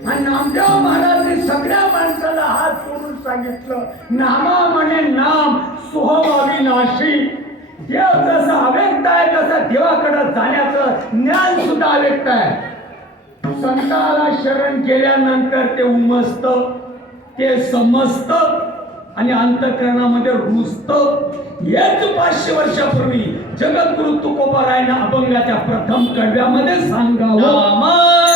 आणि नामदेव महाराजांनी सगळ्या माणसाला हात जोडून सांगितलं, नामा म्हणे नाम सोहम अविनाशी. देव जसा अव्यक्त आहे तसा देवाकडे जाण्याचं ज्ञान सुद्धा अव्यक्त आहे. संताला शरण केल्यानंतर ते उमजत, ते समजत आणि अंतःकरणामध्ये रुजत. हेच 500 वर्षापूर्वी जगद्गुरु तुकोबारायनं अभंगाच्या प्रथम कडव्यामध्ये सांगावं.